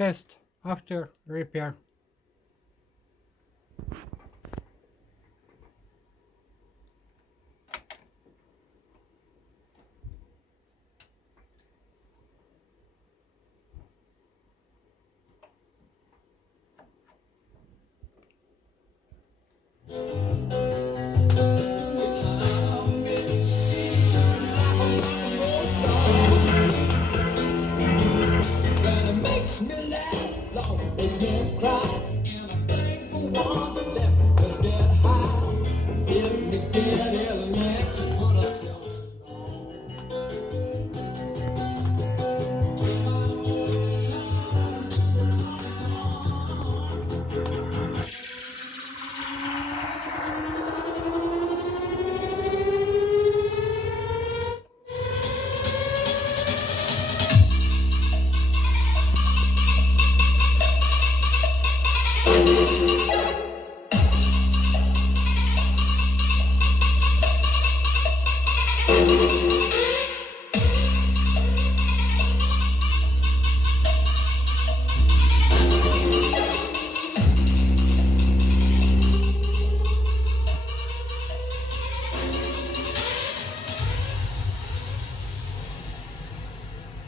Test after repair. Makes me laugh, Lord, it makes me cry, and I think for once let me just get high. Let me get element to put ourselves.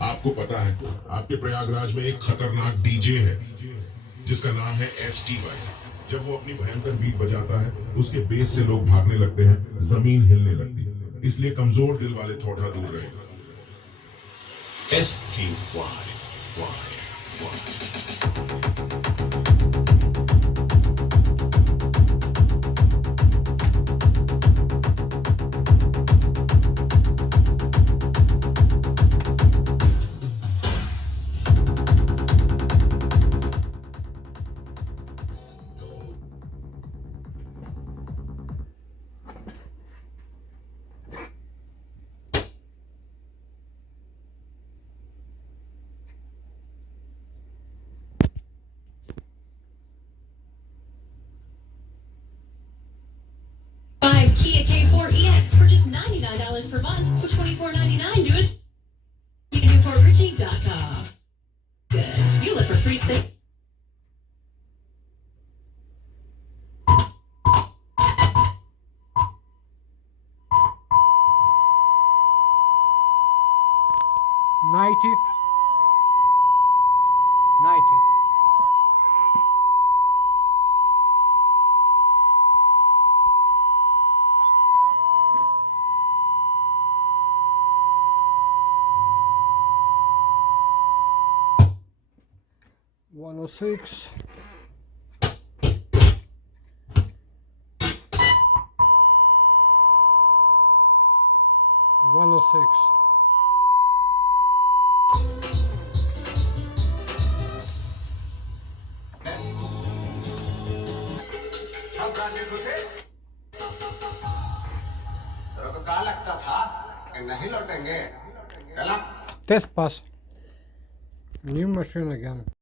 आपको पता है आपके प्रयागराज में एक खतरनाक DJ है जिसका नाम है STY। जब वो अपनी भयंकर बीट बजाता है उसके बेस से लोग भागने लगते हैं, जमीन हिलने लगती है। इसलिए कमजोर दिल वाले थोड़ा दूर रहे। STY Kia K4EX for just $99 per month for $24.99. Do it. You can do PortRichie.com. Good. You live for free safe. Ninety. 106. 106. लगता था कि नहीं लौटेंगे। Test pass. New machine again.